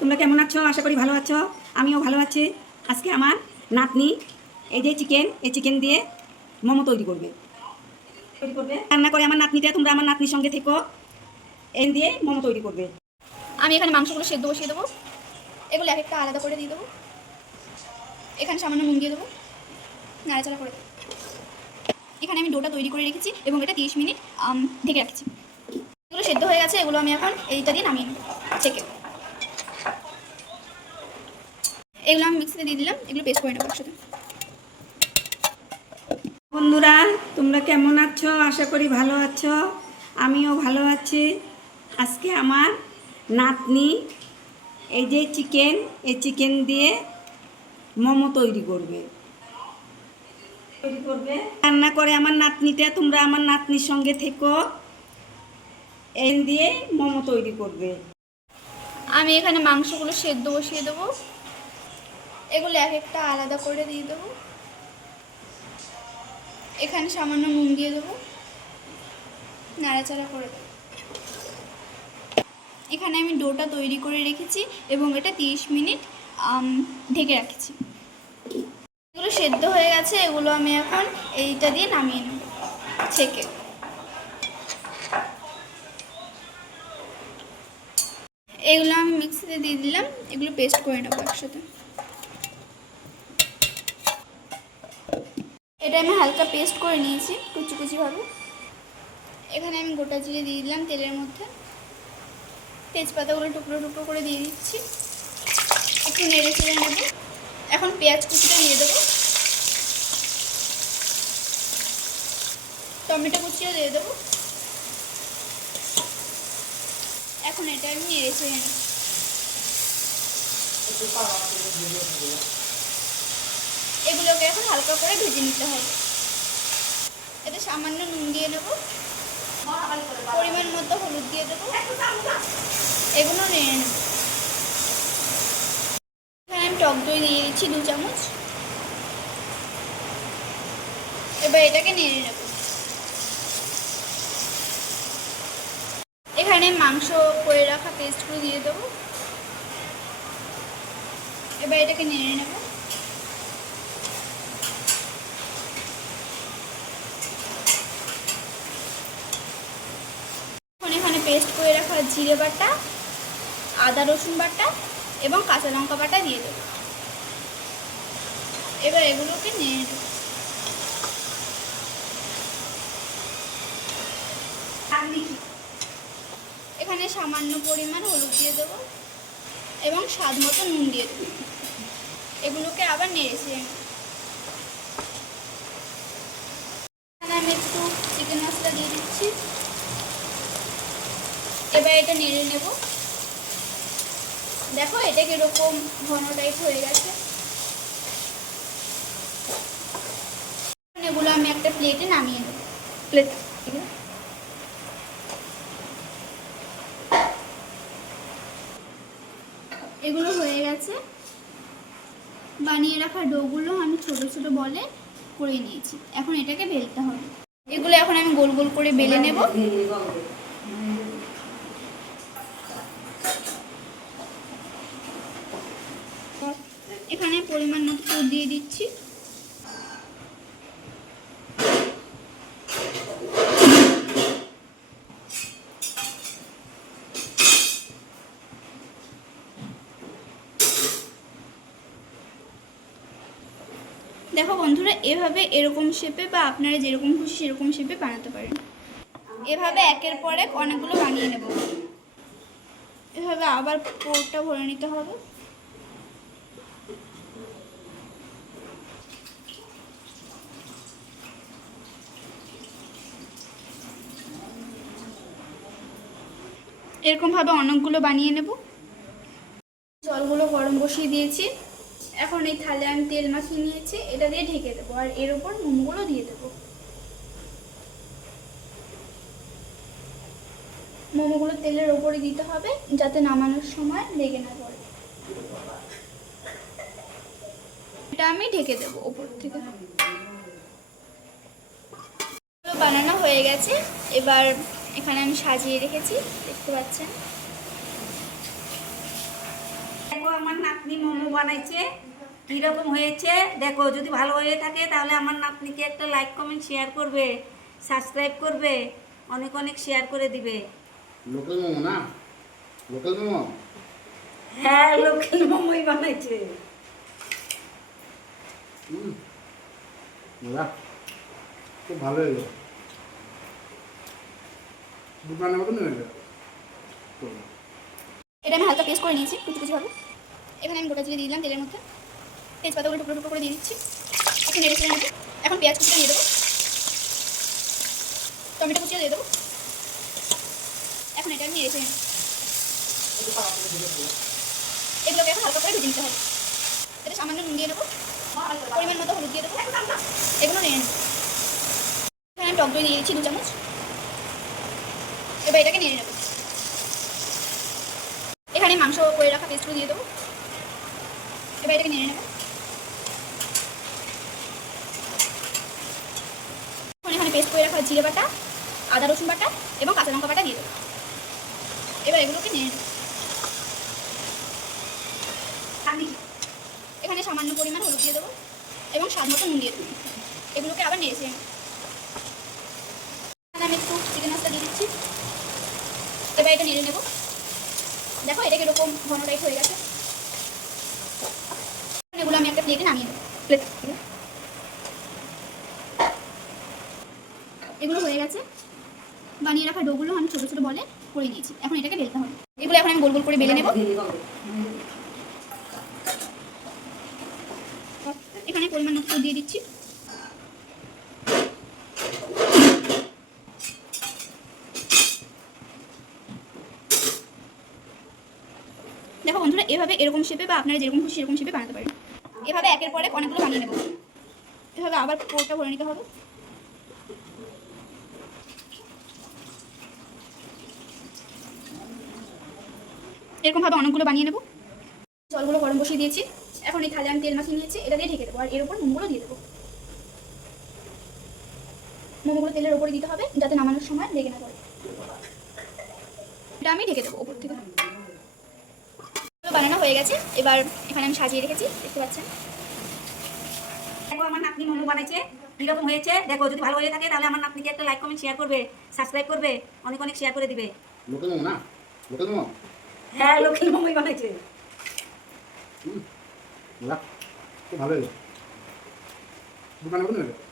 তোমরা কেমন আছো? আশা করি ভালো আছো। আমিও ভালো আছি। আজকে আমার নাতনি এই যে চিকেন দিয়ে মোমো তৈরি করবে। রান্না করে আমার নাতনিটা, তোমরা আমার নাতনির সঙ্গে থেকো। এই দিয়ে মোমো তৈরি করবে। আমি এখানে মাংসগুলো সেদ্ধ বসিয়ে দেবো। এগুলো এক একটা আলাদা করে দিয়ে দেবো। এখানে সামান্য নুন দিয়ে দেবো, নাড়াচাড়া করে দেবো। এখানে আমি ডোটা তৈরি করে রেখেছি এবং এটা 30 মিনিট ঢেকে রাখছি। এগুলো সেদ্ধ হয়ে গেছে, এগুলো আমি এখন এইটা দিয়ে নামিয়ে নেব ছেঁকে। এগুলো আমি মিক্সিতে দিয়ে দিলাম, এগুলো পেস্ট করে নেবো একসাথে। বন্ধুরা, তোমরা কেমন আছো? আশা করি ভালো আছো। আমিও ভালো আছি। আজকে আমার নাতনি এই যে চিকেন দিয়ে মোমো তৈরি করবে। রান্না করে আমার নাতনিটা, তোমরা আমার নাতনির সঙ্গে থেকো। এই দিয়ে মোমো তৈরি করবে। আমি এখানে মাংসগুলো সেদ্ধ বসিয়ে দেবো। এগুলো এক একটা আলাদা করে দিয়ে দেবো। এখানে সামান্য নুন দিয়ে দেবো, নাড়াচাড়া করে দেবো। এখানে আমি ডোটা তৈরি করে রেখেছি এবং এটা 30 মিনিট ঢেকে রাখছি। এগুলো সেদ্ধ হয়ে গেছে, এগুলো আমি এখন এইটা দিয়ে নামিয়ে নেব ছেঁকে। এগুলো আমি মিক্সিতে দিয়ে দিলাম, এগুলো পেস্ট করে নেবো একসাথে। এটা আমি হালকা পেস্ট করে নিয়েছি কুচি কুচিভাবে। এখানে আমি গোটা জিরে দিয়ে দিলাম তেলের মধ্যে। তেজপাতাগুলো টুকরো টুকরো করে দিয়ে দিচ্ছি, একটু নেড়ে চেড়ে নেব। এখন পেঁয়াজ কুচিটা দিয়ে দেবো, টমেটো কুচিও দিয়ে দেবো। এখন এটা আমি নেড়ে চেড়ে নেব। এগুলোকে এখন হালকা করে ভেজে নিতে হবে। এতে সামান্য নুন দিয়ে নেব, পরিমাণ মতো হলুদ দিয়ে দেবো, এগুলো নেড়ে নেব। এখানে আমি টক দই দিয়ে দিচ্ছি 2 চামচ। এবার এটাকে নেড়ে নেব। এখানে মাংস করে রাখা পেস্টগুলো দিয়ে দেবো। এবার এটাকে নেড়ে নেব। এখানে পেস্ট করে রাখা জিরে বাটা, আদা রসুন বাটা এবং কাঁচা লঙ্কা বাটা দিয়ে দেব। এবার এগুলোকে নেড়ে নেব। এখানে সামান্য পরিমাণ হলুদ দিয়ে দেবো এবং স্বাদ মতো নুন দিয়ে দেবো। এগুলোকে আবার নেড়ে চেড়ে নেব। এখানে আমি একটু চিকেন মশলা দিয়ে দিচ্ছি। এবার এটা নেড়ে নেব। দেখো এটা কিরকম ঘন টাইপ হয়ে গেছে। এগুলো আমি একটা প্লেটে নামিয়ে নেব। এগুলো হয়ে গেছে। বানিয়ে রাখা ডোগুলো আমি ছোট ছোট বলে করে নিয়েছি। এখন এটাকে বেলতে হবে। এগুলো এখন আমি গোল গোল করে বেলে নেব। এখানে পরিমাণ মতো তেল দিয়ে দিচ্ছি। দেখো বন্ধুরা, এভাবে এরকম শেপে বা আপনারা যেরকম খুশি সেরকম শেপে বানাতে পারেন। এভাবে একের পর এক অনেকগুলো বানিয়ে নেব। এভাবে আবার পোরটা ভরে নিতে হবে। এরকমভাবে অনেকগুলো বানিয়ে নেব। জলগুলো গরম বসিয়ে দিয়েছি। এখন এই থালে আমি তেল মাখিয়ে নিয়েছি, এটা দিয়ে ঢেকে দেবো আর এর উপর মোমোগুলো দিয়ে দেবো। মোমোগুলো তেলের ওপরে দিতে হবে যাতে নামানোর সময় লেগে না পড়ে। এটা আমি ঢেকে দেবো ওপর থেকে। বানানো হয়ে গেছে। এবার এখানে আমি সাজিয়ে রেখেছি, দেখতে পাচ্ছেন। আমার নাতনি মোমো বানাইছে, কীরকম হয়েছে দেখো। যদি ভালো হয়ে থাকে তাহলে আমার নাতনিকে একটা লাইক কমেন্ট শেয়ার করবে, সাবস্ক্রাইব করবে, অনেক অনেক শেয়ার করে দিবে। লোকাল মোমো না, লোকাল মোমো। হ্যাঁ, লোকাল মোমোই বানাইছে। মজা, খুব ভালো হয়েছে। দোকানের মতো নিয়ে গেছে। এটা আমি হালকা পেস্ট করে নিয়েছি কুচি কুচিভাবে। এখানে আমি গোটা জিরে দিয়ে দিলাম তেলের মধ্যে, তেজপাতাগুলো টুকরো টুকরো করে দিয়ে দিচ্ছি। একটু নেড়ে চেড়ে নেবো। এখন পেঁয়াজ কুচিটা দিয়ে দেবো, টমেটো কুচিও দিয়ে দেবো। এখন এটা আমি নেড়ে চেড়ে নেবো। এগুলোকে এখন হালকা করে ভেজে নিতে হবে। এটা সামান্য নুন দিয়ে দেবো, পরিমাণ মতো হলুদ দিয়ে দেবো, এগুলো নেড়ে নেবো। এখানে আমি টক দই দিয়ে দিচ্ছি 2 চামচ। এবার এটাকে নেড়ে নেবো। এখানে মাংস করে রাখা পেস্টগুলো দিয়ে দেবো। এবার এটাকে নেড়ে নেবো। এখানে পেস্ট করে রাখা জিরে বাটা, আদা রসুন বাটা এবং কাঁচা লঙ্কা বাটা দিয়ে দেবো। এবার এগুলোকে নেড়ে নেবো। এখানে সামান্য পরিমাণ হলুদ দিয়ে দেবো এবং স্বাদ মতো নুন দিয়ে দেবো। এগুলোকে আবার নেড়ে চেড়ে নেবো। এখানে আমি একটু চিকেন মশলা দিয়ে দিচ্ছি। এবার এটা নেড়ে নেবো। দেখো এটা কিরকম ঘন টাইপ হয়ে গেছে। এগুলো আমি একটা প্লেটে নামিয়ে দেবো। এগুলো হয়ে গেছে। বানিয়ে রাখা ডোগুলো আমি ছোটো ছোটো বলে করে নিয়েছি। এখন এটাকে বেলতে হবে। এগুলো এখন আমি গোল গোল করে বেলে নেব। এখানে পরিমাণ মতো দিয়ে দিচ্ছি। দেখো বন্ধুরা, এভাবে এরকম শেপে বা আপনারা যেরকম খুশি সেরকম শেপে বানাতে পারেন। এভাবে একের পর এক অনেকগুলো বানিয়ে নেব। এভাবে আবার পোরটা ভরে নিতে হবে। এরকমভাবে অনেকগুলো বানিয়ে নেব। জলগুলো গরম বসিয়ে দিয়েছি। এখন এই থালে আমি তেল মাখিয়ে নিয়েছি, এটা দিয়ে ঢেকে দেবো। আর এর উপর মোমোগুলো দিয়ে দেবো। মোমোগুলো তেলের উপরে দিতে হবে যাতে নামানোর সময় লেগে না পড়ে। এটা আমি ঢেকে দেবো উপর থেকে। বানানো হয়ে গেছে। এবার এখানে আমি সাজিয়ে রেখেছি, দেখতে পাচ্ছেন। দেখো আমার নাতনি মোমো বানাইছে, কীরকম হয়েছে দেখো। যদি ভালো হয়ে থাকে তাহলে আমার নাতনিকে একটা লাইক কমেন্ট শেয়ার করবে, সাবস্ক্রাইব করবে, অনেক অনেক শেয়ার করে দিবে। লোকাল মোমো না, লোকাল মোমো। হ্যাঁ, লোকাল মোমোই বানাইছে। মজা, খুব ভালো হয়েছে। দোকানের মতো নিয়ে গেছে।